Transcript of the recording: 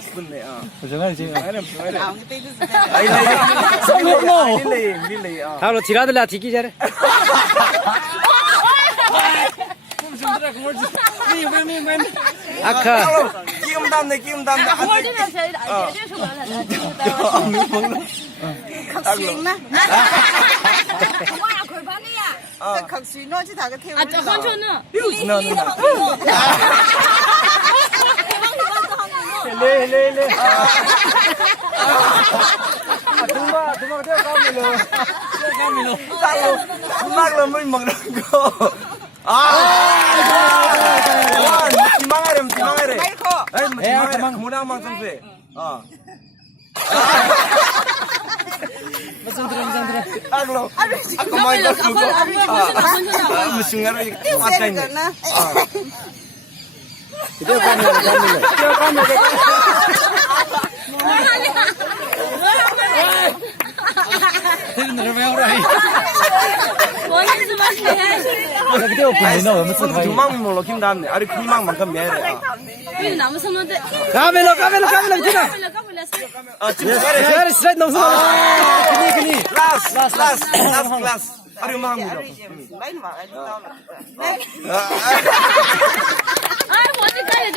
Spunde. 정말 지금. Lili. 다로 지라들라 디기 잘해. 아카. Kim damne. 레. 동마 되어 까밀로. Kumagla mo yung mga ko. Timangere. Ay, timangere. Muna ang mga sampe. masandra. Aglo. Ako mga ko. Musungar yung matay niya. Ito 까밀로. 그때 오픈이나 너무 쓰다. Tumang mo lo Kim damne. Ari kumang man kam mere. 까밀로 지나. Timangere. 스트라이트 너무 많아. 그니. Last class. Ari umahang mo. Ay, mo di kaya